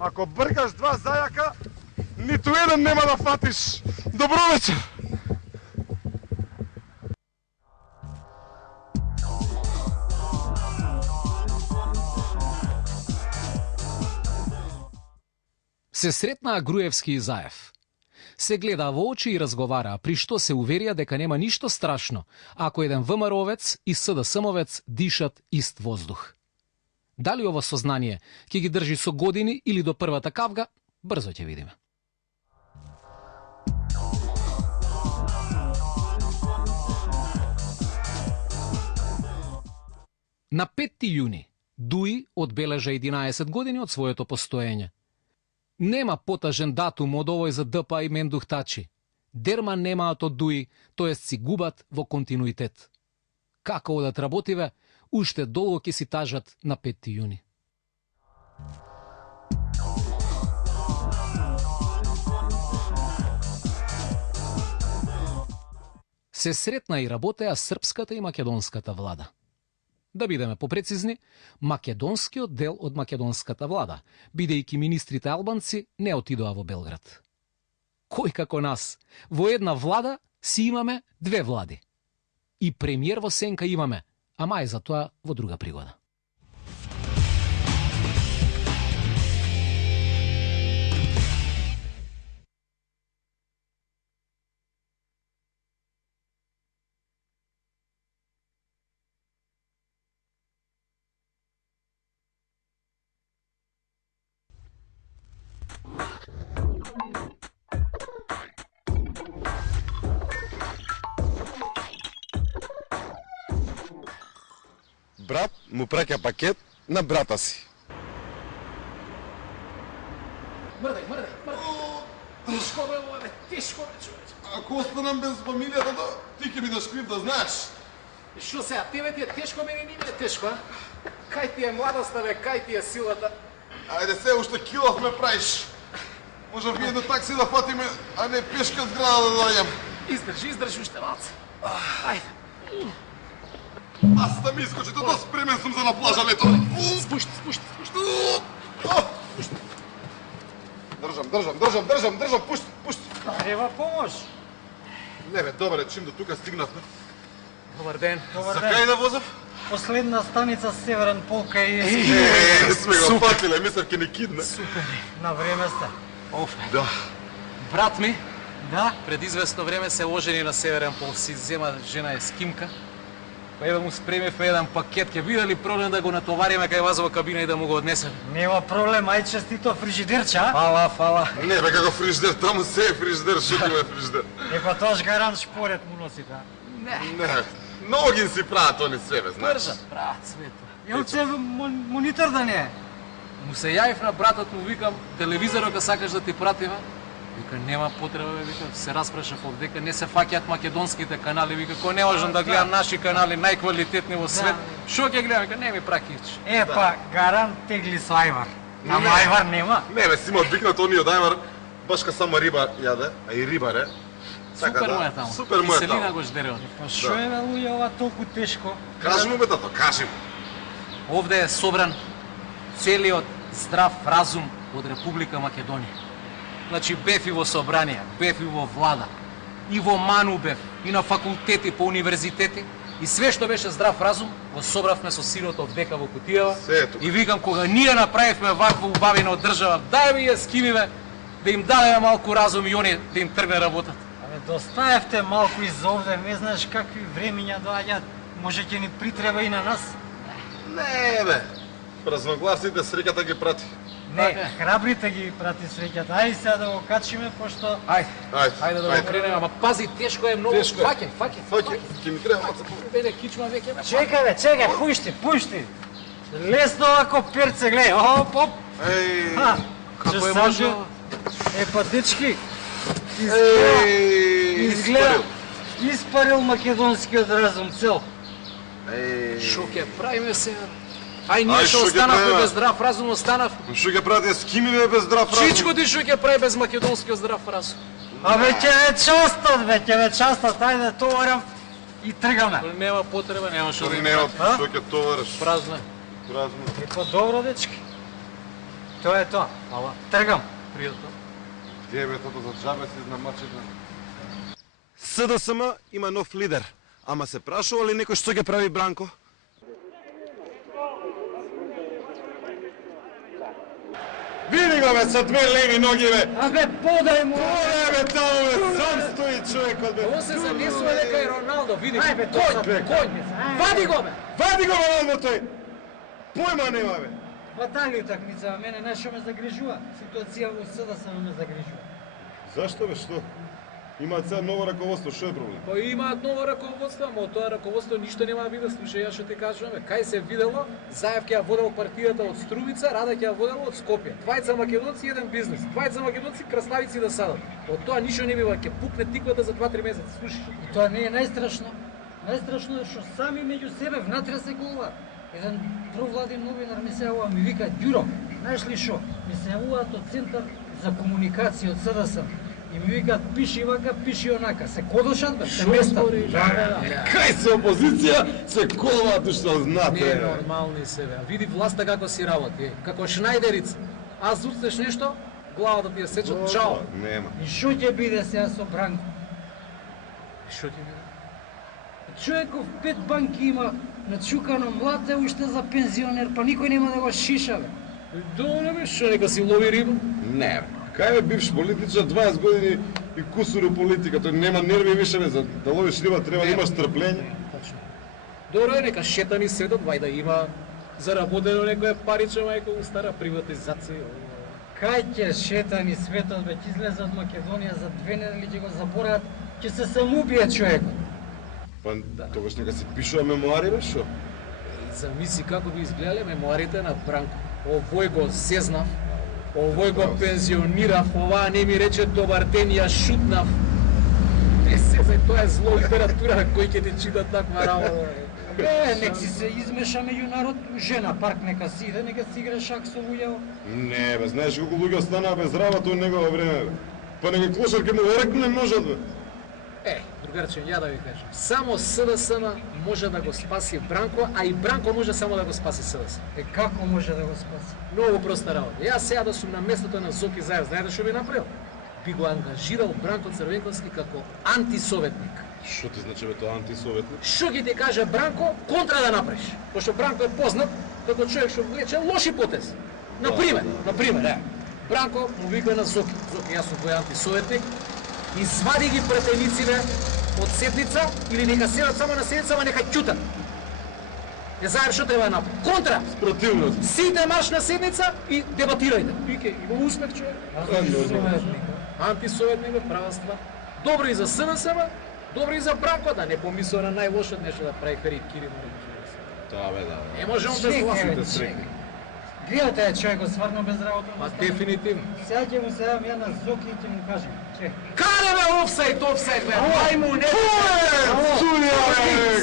Ако бркаш два зајака, ниту еден нема да фатиш. Добро вечер. Се сретнаа Груевски и Заев. Се гледа во очи и разговара, при што се уверија дека нема ништо страшно, ако еден ВМРО-овец и СДСМ-овец дишат ист воздух. Дали ова сознание ќе ги држи со години или до првата кавга, брзо ќе видиме. На 5 јуни Дуи одбележа 11 години од своето постоење. Нема потажен датум од овој за ДП и Мендух Тачи. Дерма немаат од Дуи, тоест си губат во континуитет. Како одат работиве, уште долго ќе си тажат на 5 јуни. Се сретна и работеа српската и македонската влада. Да бидеме попрецизни, македонскиот дел од македонската влада, бидејќи министрите албанци не отидоа во Белград. Кој како нас, во една влада си имаме две влади. И премиер во сенка имаме, ама е за тоа во друга пригода. Брат му праќа пакет на брата си. Мрдај. Тешко бе, тешко бе, човече. Ако останам без фамилијата, ти ќе бидеш крив да знаеш. Шо сега, тебе ти е тешко, мене не ми е тешко, а? Кај ти е младоста, бе, кај ти е силата? Ајде се, уште килов ме правиш. Може би едно такси да фатиме, а не пешка зграда да дојдем. Издржи уште малце. Ајде. Аз да ми искочи, тоа спремен сум за на плажа лето. Спушти. Држам, пушти. Треба помош. Не бе, добре, чим до тука стигнавме. Добар ден. За кај да возев? Последна станица Северен полка и Сме го фатиле, мислев ке не кидне. Супер. На време сте. Да. Брат ми, Да? пред известно време се ожени на Северен пол, си зема жена ескимка. Па да му спремивме еден пакет, ќе биде ли проблем да го натовариме кај вас во кабина и да му го однесеме? Нема проблем, ај честито фрижидерче, а? Фала. Не бе, како фриждер, таму се е фриждер, шо ти ме фриждер. Епа тоаш гарант шпорет му носите, а? Не, многин си прават они себе, знаеш. Држат, брат, свето. Елце монитор да не е? Му се јавив на братот му, викам, телевизорот ка сакаш да ти пратиме? Вика, нема потреба, вика, се распрашав дека не се фаќаат македонските канали, вика, кој не можам да гледам наши канали, најквалитетни во свет. Шо ќе гледам, вика, не ми пракич. Епа, гарант тегли со ајвар. Ама ајвар нема. Не бе, си има викнат они од ајвар, баш ка само риба јаде, а и рибар е. Супер му е таму. Супер му е Киселина таму. го ждере. Па шо е, бе, луѓе, ова толку тешко? Кажи му бе, тато, кажи му. Овде е собран целиот здрав разум од Република Македонија. Значи, бев и во собранија, бев и во влада, и во Ману бев, и на факултети, по универзитети, и све што беше здрав разум, го собравме со синото од дека во кутијава. И викам, кога ние направивме ваква убавина од држава, дај ми ја скимиве, да им дадеме малку разум и они да им тргне работата. Абе, доставевте малку из овде, не знаеш какви времиња доаѓаат. Може ќе ни притреба и на нас. Не бе, празноглавците среќата ги прати. Не, храбрите ги прати среќата. Ајде сега да го качиме, пошто... Ајде да го кренеме, ама пази, тешко е многу. Фаќај. Ќе ми треба малце. Беде кичма веќе. Чекај, пушти. Лесно ако перце, гледај. Оп. Како е може? Епа, дечки, изгледа, испарил македонскиот разум цел. Шо ќе правиме сега? Ај, ние што останавме без здрав разум, останав. Шо ќе правите с кимиве без здрав разум? Чичко ти шо ќе прави без македонскиот здрав разум? Абе, ќе ве частат, ајде, товарам и тргаме. Нема потреба, нема шо да Нема, шо ќе товариш? празно. празно. Па добро, дечки. Тоа е тоа. Фала. Тргам. Пријатно. Дебетото за џабе си изнамачено. СДСМ има нов лидер, ама се прашува ли некој што ќе прави Бранко? Види го бе со две леви ноги бе. Абе, подај му! Оре бе таму бе, сам стои човекот бе. Ово се занесува дека е Роналдо, види. Ајде, Кој? бе, Кој? Вади го бе! Вади го Роналдо тој. Појма нема бе. Па тали утакмица, мене нешто ме загрижува. Ситуација во СДСМ ме загрижува. Зашто бе, што? Имаат сега ново раководство, што е проблем? Па имаат ново раководство, ама од тоа раководство ништо нема да биде. Слушај, јас што ти кажувам, бе, кај се видело, Заев ќе ја водел партијата од Струмица, Рада ќе ја водел од Скопје. Двајца македонци, еден бизнес. Двајца македонци, краставици да садат. Од тоа ништо не бива, ќе пукне тиквата за 2-3 месеци. Слушај. И тоа не е најстрашно. Најстрашно е што сами меѓу себе внатре се голуваат. Еден провладин новинар ми се јавува, ми вика: "Ѓуро, знаеш ли шо? Ми се јавуваат од центар за комуникација од СДСМ. И ми викаат, пиши вака, пиши онака. Се кодошат бе, се местат. Кај се опозиција се колваат што Не знате. е нормални себе. А види власта како си работи. Како Шнајдерица. Аз уцнеш нешто, главата ти ја сечат, чао. Нема. И шо ќе биде сега со Бранко? Шо ти биде? Човеков 5 банки има, начукано млад е уште за пензионер, па никој нема да го шиша бе. Добре бе, шо нека си лови риба? Не бе. Кај е бивш политичар, 20 години и кусур у политика, тој нема нерви више бе, за да ловиш риба треба да имаш трплење. Точно. Добро е, нека шетани светот, вајда има заработено некоја париче, мајко, у стара приватизација. Кај ќе шетани светот бе, ќе излезе од Македонија за 2 недели, ќе го забораат, ќе се самоубие човекот. Па тогаш нека си пишува мемуари бе, шо? И замисли како би изгледале мемуарите на Бранко. Овој го сезнав, овој го пензионирав, оваа не ми рече добар ден, ја шутнав. Не сезај, тоа е зло литература, кој ќе ти чита таква работа. Нек си се измеша меѓу народ, жена парк нека си иде, нека си игра шак со луѓето. Не бе, знаеш колку луѓе останаа без работа во негово време бе. Па нека клошар ке му рекне ножот бе. Другарче, ја да ви кажам, само СДСМ може да го спаси Бранко, а и Бранко може само да го спаси СДСМ. Како може да го спаси? Многу проста работа. Јас сега да сум на местото на Зоки Заев, знаете што би направил? Би го ангажирал Бранко Црвенковски како антисоветник. Што ти значи бе тоа антисоветник? Што ги ти каже Бранко, контра да направиш. Пошто Бранко е познат како човек што влече лоши потези. Например, Бранко му вика на Зоки. Зоки, јас сум твој антисоветник. Извади ги претениците од седница или нека седат само на седница, ама нека ќутат. Ја знаеш што треба да направи. Контра! Противност. Сите марш на седница и дебатирајте. Вике, има успех човек. Антисоветник е права ствар. Добро и за СДСМ, добро и за Бранко, да не помислува на најлошот нешто да прави Фери Кирин. Тоа бе, да. Не можеме без властите Чекај, среќни. Гледате е човекот сварно без работа. Па дефинитивно. Сега ќе му се јавам ја на Зоки и ќе му кажем. Че. Каде бе офсайд бе? Мајму, не. Судија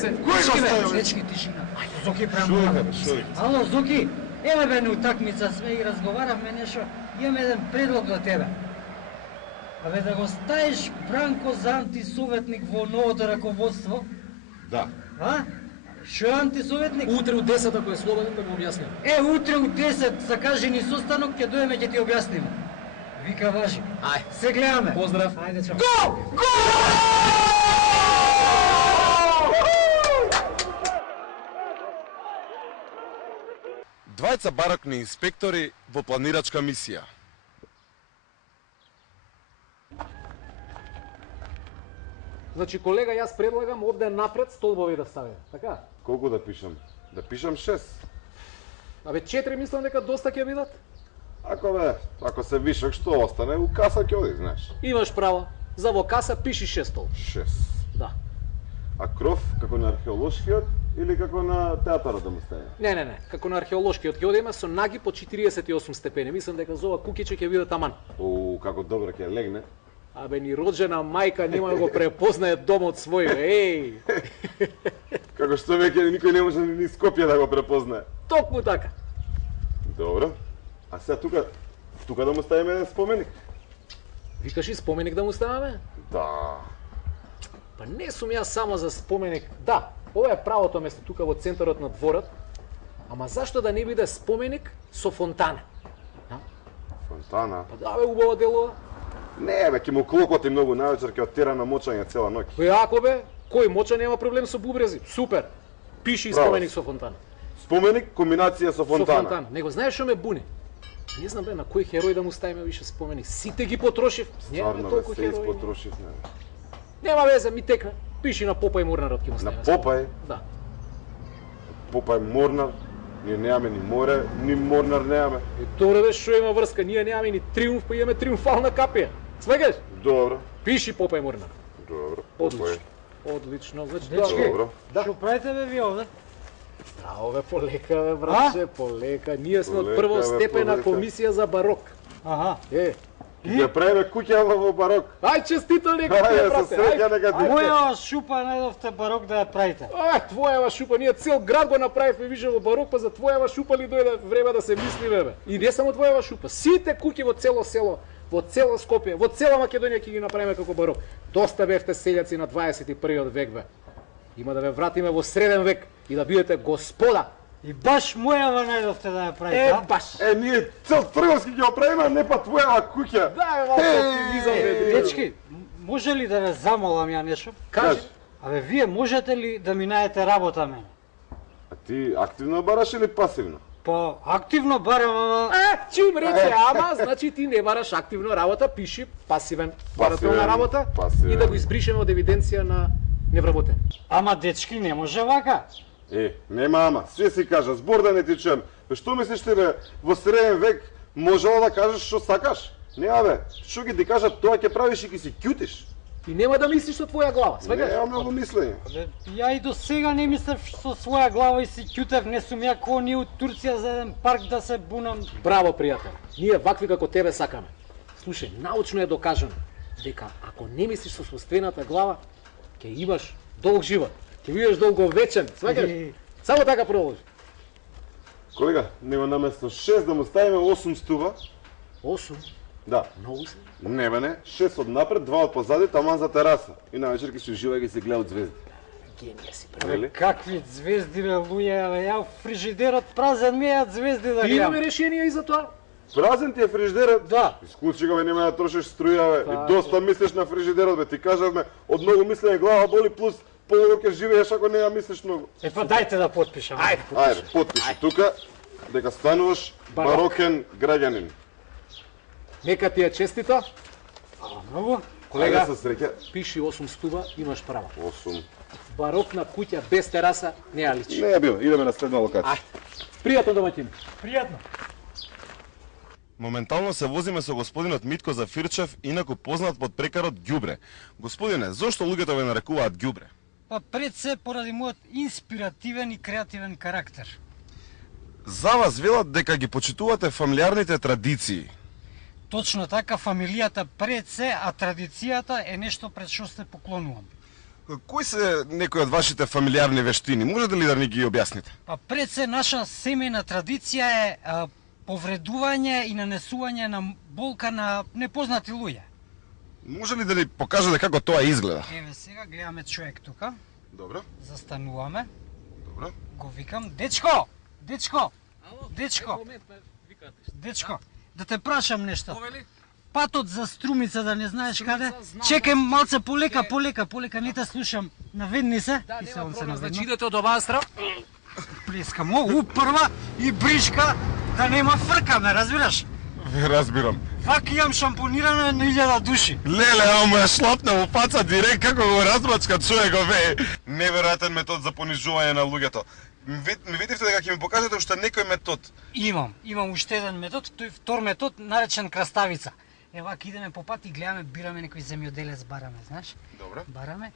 бе! Кој го ставил? Дечки, тишина. Зоки Шо према. е бе, шо е? Ало, Зоки, еве бе на утакмица сме и разговаравме нешто. Имам еден предлог до тебе. Абе да го ставиш Бранко за антисоветник во новото раководство, Да. а? Шо е антисоветник? Утре у 10 ако е слободен да му објасним. Утре у 10 закажени состанок ќе дојдеме ќе ти објасниме. Вика важи. Ај. Се гледаме. Поздрав. Ајде, чао. Двајца баракни инспектори во планирачка мисија. Значи, колега, јас предлагам овде напред столбови да ставим. Така? Колку да пишам? Да пишам 6. Абе, 4 мислам дека доста ќе бидат. Ако се вишок, што остане, у каса ќе оди, знаеш. Имаш право. За во каса пиши 6 стол. 6. Да. А кров, како на археолошкиот или како на театарот да му стави? Не. Како на археолошкиот ќе одиме со наги по 48 степени. Мислам дека за ова кукиче ќе биде таман. Како добро ќе легне. Абе, ни роджена мајка нема да го препознае домот свој. Еј! Како што веќе никој не може ни Скопје да го препознае. Токму така. Добро. А сега тука да му ставиме еден споменик. Викаш и споменик да му ставаме? Да. Па не сум јас само за споменик. Да, ова е правото место тука во центарот на дворот. Ама зашто да не биде споменик со фонтана? Фонтана? Па да бе, убаво делува. Не, бе, ќе му клокоти многу навечер, ќе оттера на мочање цела ноќ. Кој ако бе, кој моча нема проблем со бубрези. Супер. Пиши Браво. споменик со фонтана. Споменик, комбинација со Со фонтана. фонтана. Него знаеш што ме буни? Не знам бе на кој херој да му ставиме више споменик. Сите ги потрошив. Нема Стварно, бе, толку се херои. испотрошив, не. Нема везе, ми текна. Пиши на Попај Морнарот ќе му На ставиме. Попај, Да. Попај Морнар, ние немаме ни море, ни Морнар немаме. И добре бе, што има врска? Ние немаме ни триумф, па имаме триумфална капија. Свегаш? Добро, Пиши Попај Морнар. добро. Одлично. Одлично. Значи, Дечки, Добро. што правите бе ви овде? Браво бе, полека бе, братче, полека. Ние сме од Полека, прво бе, степена полека. комисија за барок. Аха. Ќе правиме куќа во барок. Ај, честито некој, Ајде, брате. со среќа нека ти. Моја шупа најдовте барок да ја правите. Ај, твојава шупа, ние цел град го направивме више во барок, па за твојава шупа ли дојде време да се мислиме бе. И не само твојава шупа, сите куќи во цело село, во цело Скопје, во цела Македонија ќе ги направиме како барок. Доста бевте селјаци на 21 век бе. Има да ве вратиме во среден век и да бидете господа. И баш мојава најдовте да ја правите, а? Баш. Ние цел трговски ќе оправиме, а не па твојава куќа. Да, малку оптимизам бе. Дечки, може ли да ве замолам ја нешто? Кажи. Абе, вие можете ли да ми најдете работа мене? А ти активно бараш или пасивно? Па, активно барам, ама... Чим рече ама, значи ти не бараш активно работа, пиши пасивен барателна работа пасивен. и да го избришеме од евиденција на невработен. Ама, дечки, не може вака. Нема ама, све си кажа, збор да не ти чуем. Бе, што мислиш ти бе, во среден век можело да кажеш што сакаш? Нема бе, што ќе ти кажат, тоа ќе правиш и ќе си ќутиш. И нема да мислиш со твоја глава, свегаш? Нема многу мислење. Абе, ја и до сега не мислев со своја глава и си ќутев, не сум ја ко ние од Турција за еден парк да се бунам. Браво, пријател. Ние вакви како тебе сакаме. Слушај, научно е докажано дека ако не мислиш со собствената глава, ќе имаш долг живот. Ќе бидеш долговечен, свегаш? Само така продолжи. Колега, нема наместо 6 да му ставиме 8 стуба. 8. Да. Многу се. Не бе не, 6 од напред, 2 од позади, таман за тераса. И навечер ќе се ужива и ќе се гледа од звезди. Генија си, Нели? Какви звезди бе, луѓе, бе, ја фрижидерот празен ми е звезди да И имаме гледам. решение и за тоа. Празен ти е фрижидерот? Да. Исклучи го бе, нема да трошиш струја бе. Па, И доста мислиш на фрижидерот бе. Ти кажавме, од многу мислење глава боли плюс полого ќе живееш ако не ја мислиш многу. Е, па дајте да потпишам. Ајде, Ајде, потпиши тука дека стануваш Барок. барокен граѓанин. нека ти е честито. Многу. Колега, Ајде со среќа. пиши 8 стуба, имаш право. 8. Барокна куќа без тераса не ја личи. Не ја бил, идеме на следна локација. Ајде. Пријатно домаќини. Пријатно. Моментално се возиме со господинот Митко Зафирчев, инаку познат под прекарот ѓубре. Господине, зошто луѓето ве нарекуваат ѓубре? Па пред се поради мојот инспиративен и креативен карактер. За вас велат дека ги почитувате фамилиарните традиции. Точно така, фамилијата пред се, а традицијата е нешто пред што се поклонувам. Кои се некои од вашите фамилиарни вештини? Можете ли да ни ги објасните? Па пред се, наша семејна традиција е повредување и нанесување на болка на непознати луѓе. Може ли да ни покажете како тоа изгледа? Еве сега гледаме човек тука, Добро, застануваме, добро. го викам, дечко, дечко, дечко, дечко, да те прашам нешто. Патот за Струмица да не знаеш каде? знам, Чекај малце полека, не те слушам. Наведни се. Да, И се нема он се проблем, значи наведно. идете од оваа страна. Плескам, упрва и бришка, да нема фркаме, разбираш? Разбирам. Вака имам шампонирано на 1000 души. Леле, а му ја шлапна во паца директ како го размачка човеков, неверојатен метод за понижување на луѓето. Ми видивте дека ќе ми покажете уште некој метод. Имам уште еден метод, тој втор метод наречен краставица. Вака идеме по пат и гледаме, бираме некој земјоделец, бараме, знаеш? Добро. Бараме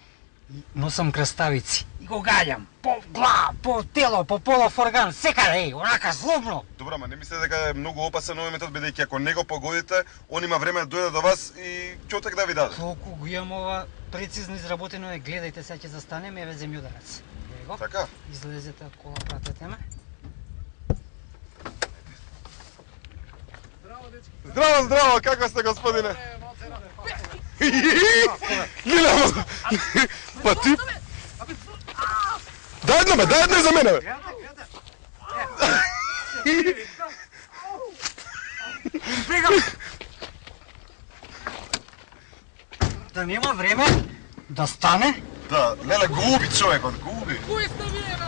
и носам краставици. И го гаѓам по глава, по тело, по полов орган, секаде, онака злобно. Добро, ама не мислите дека е многу опасен овој метод, бидејќи ако не го погодите, он има време да дојде до вас и ќотек да ви даде. Толку го имам ова прецизно изработено, гледајте, сега ќе застанеме, еве земјоделец. Ево, Така? излезете од кола, пратете ме. Здраво, здраво, како сте, господине? Леле, па ти... Дај едно, бе, дај едно и за мене, бе. Да нема време да стане? Да, леле, го уби човекот, го уби. Кој сте вие, бе?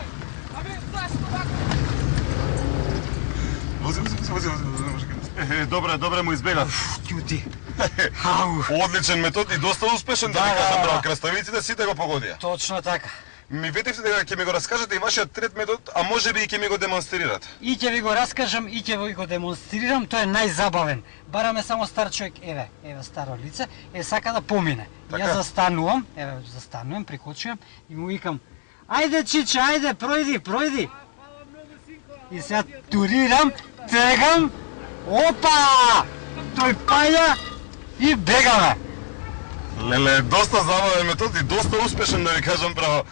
Абе, зашто вака? Вози. Добре му избега. Тјути. Ау. Одличен метод и доста успешен, да ви кажам, браво. Краставиците сите го погодија. Точно така. Ми ветивте дека ќе ми го раскажете и вашиот трет метод, а може би и ќе ми го демонстрирате. И ќе ви го раскажам, и ќе ви го демонстрирам, тој е најзабавен. Бараме само стар човек, еве старо лице, сака да помине. Така? Јас застанувам, прикочувам и му викам: "Ајде чиче, ајде, пројди." И сега турирам, трегам, опа! Тој паѓа и бегаме. Леле, доста забавен метод и доста успешен, да ви кажам, браво.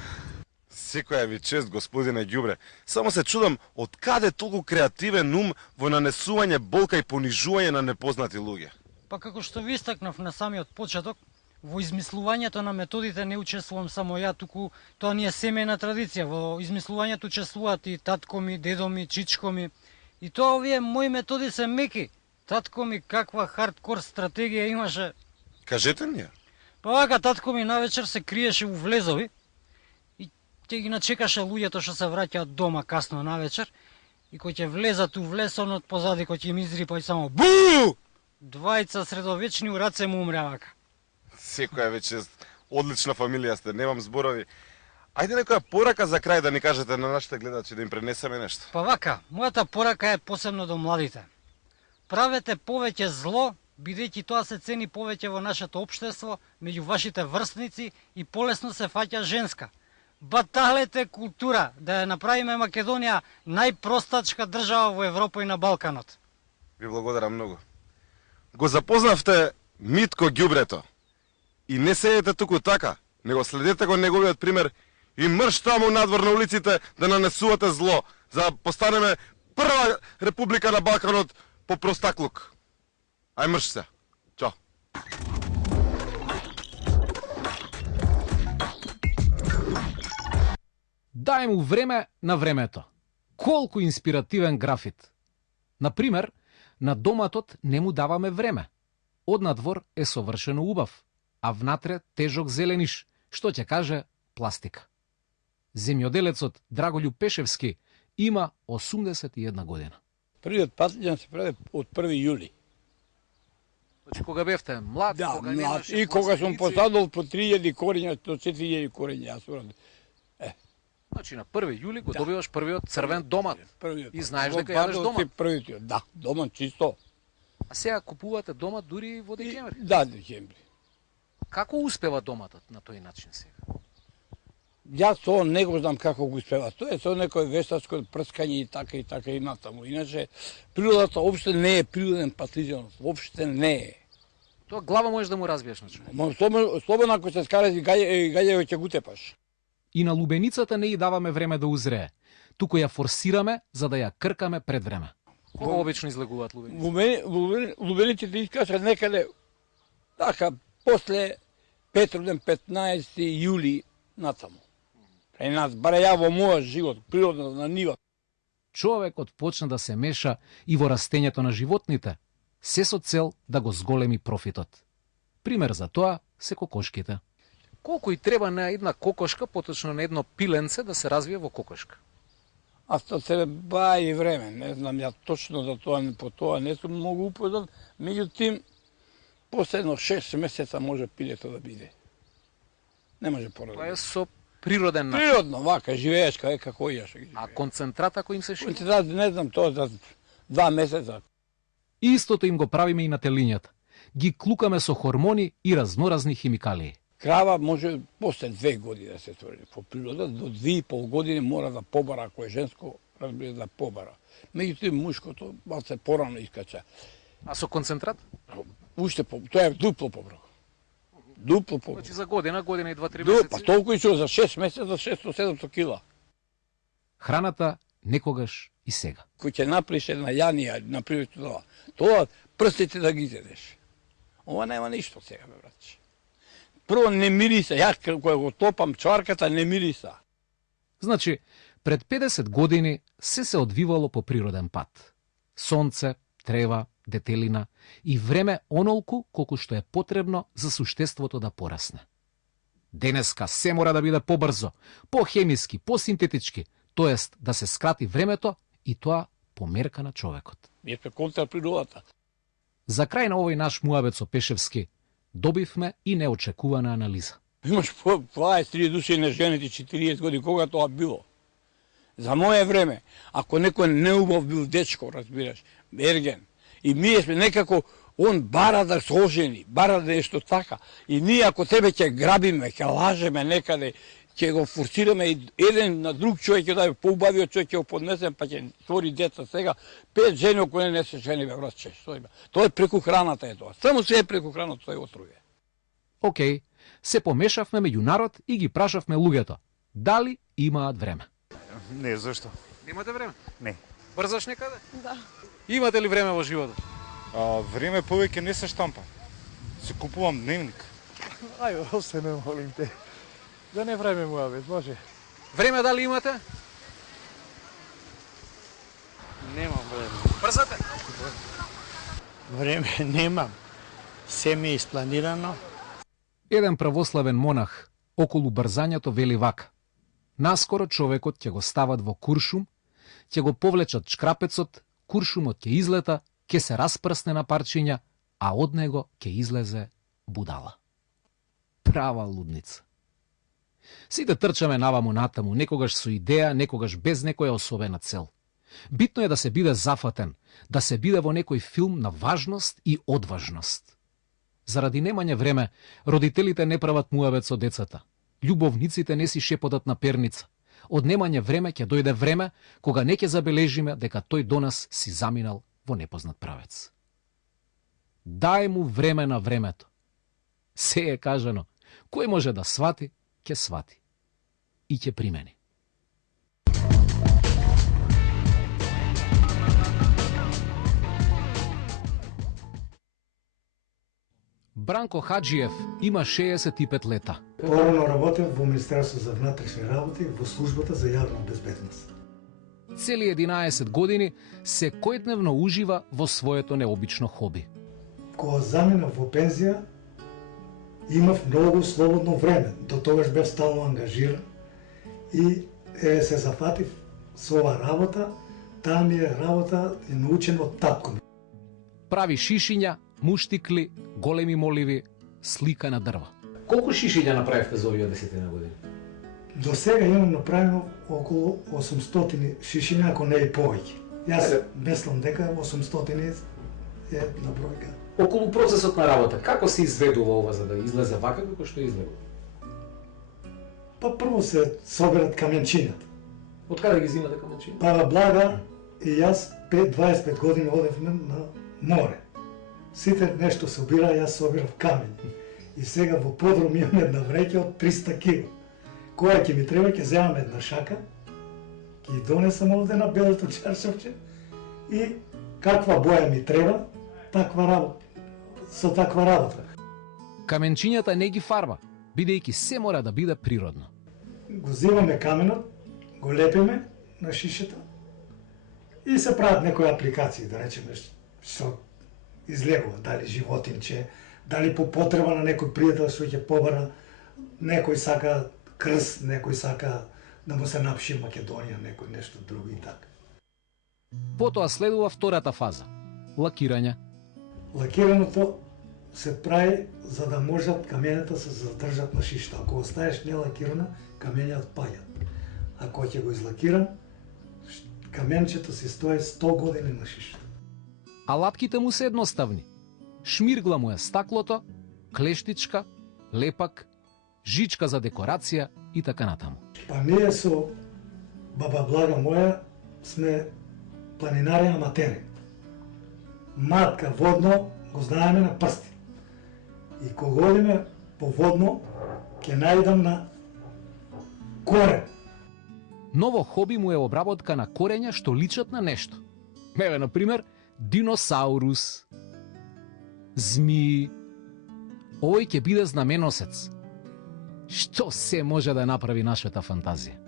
Секоја ви чест, господине Ѓубре. Само се чудам, од каде толку креативен ум во нанесување болка и понижување на непознати луѓе? Па како што ви истакнав на самиот почеток, во измислувањето на методите не учествувам само ја, туку тоа ни е семејна традиција. Во измислувањето учествуваат и татко ми, дедо ми, чичко ми. И тоа овие мои методи се меки. Татко ми каква хардкор стратегија имаше. Кажете ми ја. Па вака татко ми навечер се криеше у влезови и ќе ги начекаше луѓето што се враќаат дома касно навечер и кој ќе влезат у влесонот позади кој ќе им изрипај само бу! Двајца средовечни у раце му умря вака. Секоја ви чест. Одлична фамилија сте, немам зборови. Ајде некоја порака за крај да ни кажете на нашите гледачи, да им пренесеме нешто. Па вака, мојата порака е посебно до младите. Правете повеќе зло, бидејќи тоа се цени повеќе во нашето општество, меѓу вашите врсници и полесно се фаќа женска. Баталете култура, да ја направиме Македонија најпростачка држава во Европа и на Балканот. Ви благодарам многу. Го запознавте Митко Ѓубрето. И не седете туку така, него следете го неговиот пример и мрш таму надвор на улиците да нанесувате зло, за да постанеме прва република на Балканот по простаклук. Ај мрш се. Чао. Дај му време на времето. Колку инспиративен графит. Например, на доматот не му даваме време. Однадвор е совршено убав, а внатре тежок зелениш, што ќе каже пластика. Земјоделецот Драголјуб Пешевски има 81 година. Првиот патлињан се прави од 1 јули. Значи кога бевте млад, Да, кога млад. немаше И кога сум пластици, посадил по 3000 корења, до 4000 корења, јас урадив. Значи на 1 јули го добиваш првиот црвен домат. Првиот. И знаеш Во дека јадеш патот домат. си првиот, да, домат чисто. А сега купувате домат дури во декември. Да, декември. Како успева доматот на тој начин сега? Јас тоа не го знам како го успева. Тоа е со некој вештачко прскање и така и натаму. Иначе природата опште не е природен патлиџан, опште не е. Тоа глава можеш да му разбиеш на човек. Слободно ако се скараш и гаѓајо ќе го тепаш. И на лубеницата не ја даваме време да узрее, туку ја форсираме за да ја кркаме пред време. Кога обично излегуваат лубеници? Лубениците искачат некаде така после Петроден 15 јули натаму. Кај нас, баре ја во мојот живот, природно на нива. Човекот почна да се меша и во растењето на животните, се со цел да го зголеми профитот. Пример за тоа се кокошките. Колку и треба на една кокошка, поточно на едно пиленце, да се развие во кокошка? А тоа се бај време, не знам ја точно за тоа, по тоа не сум многу упознат, меѓутоа последно 6 месеца може пилето да биде. Не може Тоа е поради. со природен начин. Природно, вака, живееш кај како јаш. А концентрат ако им се шири? Концентрат, не знам, тоа за 2 месеца. Истото им го правиме и на телињата. Ги клукаме со хормони и разноразни химикалии. Крава може после 2 години да се створи. По природа до 2,5 години мора да побара, ако е женско, разбира да побара. Меѓутоа мушкото малце порано искача. А со концентрат? Уште тоа е дупло побрзо. Дупло побрзо. Значи за година и 2-3 Па месеци. толку и што за 6 месеца 600-700 кила. Храната некогаш и сега. Кој ќе направиш една јанија, например тоа прстите да ги изедеш. Ова нема ништо сега, бе, братче. Прво не мириса, јас кога го топам чварката не мириса. Значи, Пред 50 години се одвивало по природен пат. Сонце, трева, детелина и време онолку колку што е потребно за суштеството да порасне. Денеска се мора да биде побрзо, похемиски, посинтетички, тоест да се скрати времето и тоа по мерка на човекот. Ние сме контра природата. За крај на овој наш муабет со Пешевски добивме и неочекувана анализа. Имаш по 23 души на жените 40 години, кога тоа било? За моje време, ако некој неубав бил дечко, разбираш, ерген, и ние сме некако, он бара да се ожени, бара да нешто така, и ние ако тебе ќе грабиме, ќе лажеме некаде, ќе го форсираме и еден на друг човек ќе даде поубавиот човек ќе го поднесем, па ќе створи деца сега, 5 жени околу не се жени бе, брат, тоа е преку храната е тоа. Само се е преку храната, тоа е отровје. Океј, се помешавме меѓу народ и ги прашавме луѓето, дали имаат време. Не, зашто? Имате време? Не. Брзаш некаде? Да. Имате ли време во животот? Време повеќе не се штампа. Се купувам дневник. Ајде, остане, молим те. Да не време муабет, може. Време дали имате? Немам време. Брзате? Време немам. Се ми е испланирано. Еден православен монах околу брзањето вели вака: наскоро човекот ќе го стават во куршум, ќе го повлечат шкрапецот, куршумот ќе излета, ќе се распрсне на парчиња, а од него ќе излезе будала. Права лудница. Сите трчаме наваму натаму, некогаш со идеја, некогаш без некоја особена цел. Битно е да се биде зафатен, да се биде во некој филм на важност и одважност. Заради немање време, родителите не прават муавет со децата. Љубовниците не си шепотат на перница. Од немање време ќе дојде време кога не ќе забележиме дека тој до нас си заминал во непознат правец. Дај му време на времето. Се е кажано, кој може да свати, ќе свати и ќе примени. Бранко Хаджиев има 65 лета. Порано работев во Министерство за внатрешни работи во службата за јавна безбедност. Цели 11 години секојдневно ужива во своето необично хоби. Кога заминав во пензија, имав многу слободно време. До тогаш бев стално ангажиран и се зафатив со ова работа. Таа ми е работа и научен од татко ми. Прави шишиња, муштикли, големи моливи, слика на дрва. Колку шишиња направивте за овие 10 години? До сега имам направено околу 800 шишиња, ако не и повеќе. Јас мислам дека 800 е една бројка. Околу процесот на работа, како се изведува ова за да излезе вака како што излезе? Па прво се соберат каменчињата. Од каде ги зимате каменчињата? Па Блага и јас 25 години одевме на море. Сите нешто собира, јас собирав камења. И сега во подрум имам една вреќа од 300 кг. Која ќе ми треба, ќе земам една шака, ќе ја донесам овде на белото чаршавче и каква боја ми треба, таква работа. Со таква работа. Каменчињата не ги фарба, бидејќи се мора да биде природно. Го земаме каменот, го лепиме на шишета и се прават некои апликации, да речеме, што излегува, дали животинче, дали по потреба на некој пријател што ќе побара, некој сака крст, некој сака да му се напши Македонија, некој нешто друго и така. Потоа следува втората фаза – лакирање. Лакираното се прави за да можат камењата се задржат на шишта. Ако оставиш нелакирана, камењата паѓат. Ако ќе го излакирам, каменчето си стои 100 години на шишта. Алатките му се едноставни. Шмиргла му е стаклото, клештичка, лепак, жичка за декорација и така натаму. Па ние со баба Блага моја сме планинари аматери. Матка водно го знаеме на прсти. И кога одиме по водно, ќе најдам на корен. Ново хоби му е обработка на корења што личат на нешто. Еве, например, диносаурус, змии. Овој ќе биде знаменосец. Што се може да направи нашата фантазија?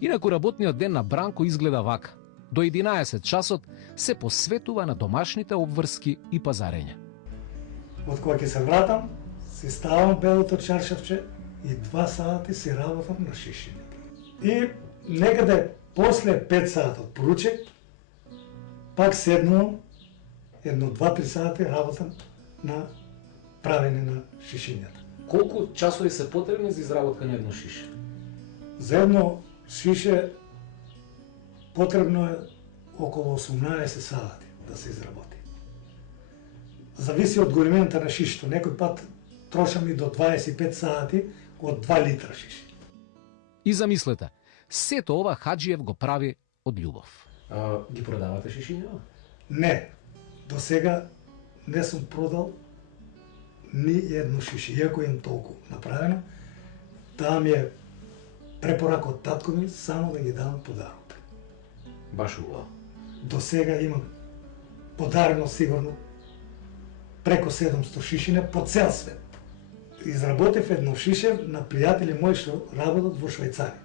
Инаку работниот ден на Бранко изгледа вака. До 11 часот се посветува на домашните обврски и пазарење. Од кога ќе се вратам, си ставам белото чаршавче и 2 сати си работам на шишињата. И некаде после 5 сати од поручек, пак седнувам, 1-2-3 сати работам на правење на шишињата. Колку часови се потребни за изработка на едно шише? За едно шише потребно е околу 18 сати да се изработи. Зависи од големината на шишето. Некој пат трошам и до 25 сати од 2 литра шише. И замислете, сето ова Хаджиев го прави од љубов. Ги продавате шишиња? Не, до сега не сум продал ни едно шише, иако имам толку направено. Таа ми е препорака од татко ми само да ги давам подарок. Баш убаво. До сега имам подарено сигурно преко 700 шишиња по цел свет. Изработив едно шише на пријатели мои што работат во Швајцарија.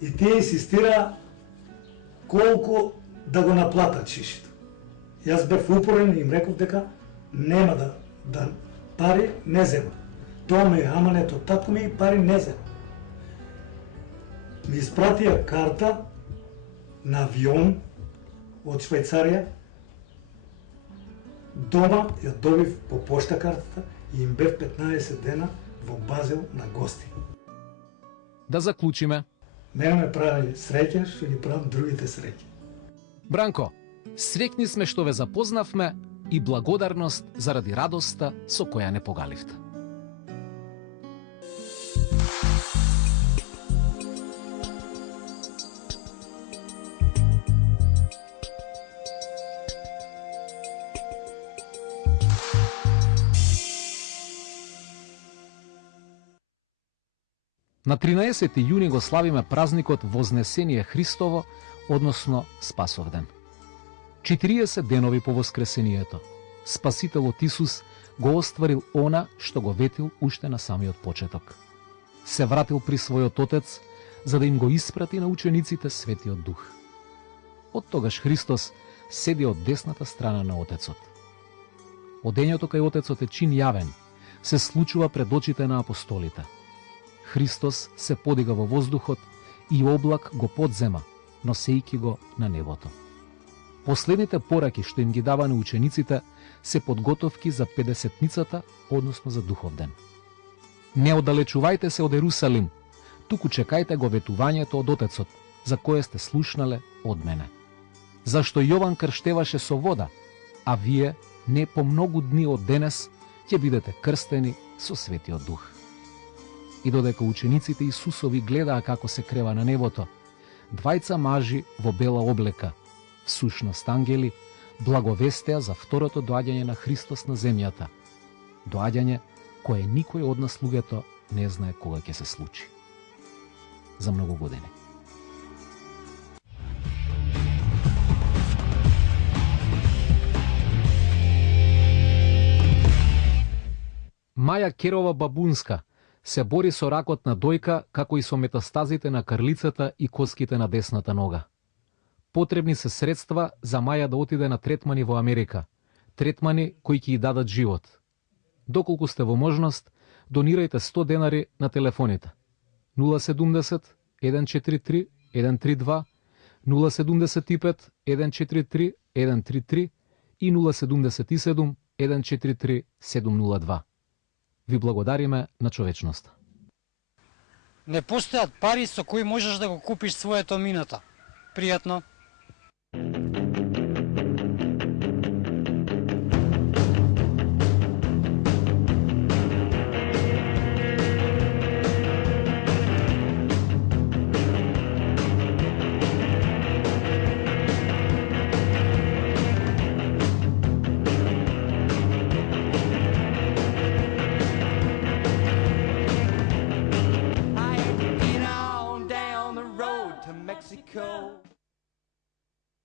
И тие инсистираа колку да го наплатат шишето. Јас бев упорен и им реков дека нема да пари не зема. Тоа ми е амането од татко ми и пари не зема. Ми испратија карта на авион од Швајцарија. Дома ја добив по пошта картата и им бев 15 дена во Базел на гости. Да заклучиме. Мене ме прави среќен, што ги правам другите среќи. Бранко, среќни сме што ве запознавме и благодарност заради радоста со која не погаливте. На 13 јуни го славиме празникот Вознесение Христово, односно Спасовден. 40 денови по Воскресението, Спасителот Исус го остварил она што го ветил уште на самиот почеток. Се вратил при својот Отец, за да им го испрати на учениците Светиот Дух. Од тогаш Христос седи од десната страна на Отецот. Одењето кај Отецот е чин јавен, се случува пред очите на апостолите. Христос се подига во воздухот и облак го подзема, носејки го на небото. Последните пораки што им ги дава на учениците се подготовки за 50-ницата, односно за Духовден. Не оддалечувајте се од Ерусалим, туку чекајте го ветувањето од Отецот, за кое сте слушнале од мене. Зашто Јован крштеваше со вода, а вие не по многу дни од денес ќе бидете крстени со Светиот Дух. И додека учениците Исусови гледаа како се крева на небото, двајца мажи во бела облека, всушност ангели, благовестеа за второто доаѓање на Христос на земјата. Доаѓање кое никој од нас луѓето не знае кога ќе се случи. За многу години. Маја Керова Бабунска се бори со ракот на дојка, како и со метастазите на крлицата и коските на десната нога. Потребни се средства за Маја да отиде на третмани во Америка, третмани кои ќе ја дадат живот. Доколку сте во можност, донирајте 100 денари на телефоните 070 143 132, 075 143 133 и 077 143 702. Ви благодариме на човечноста. Не постојат пари со кои можеш да го купиш своето минато. Пријатно. Mexico.